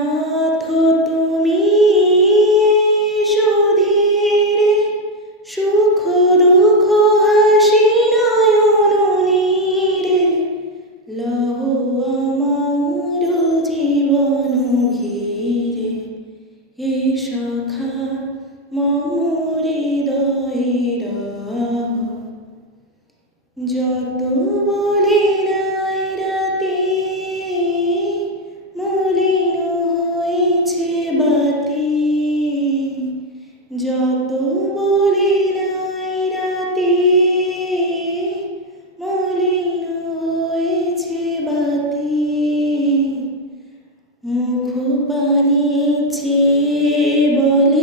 নাথ তুমি এসো ধীরে, সুখ দুঃখ হাসি নয়ন নীরে, লহ আমার জীবন ঘিরে, হে সখা মম হৃদয়ে রহ। যত বলি নাই রাতে, মলিন হয়েছে বাতি, যত বলি নাই রাতে, মলিন হয়েছে বাতি, মুখ পানে চেয়ে বলে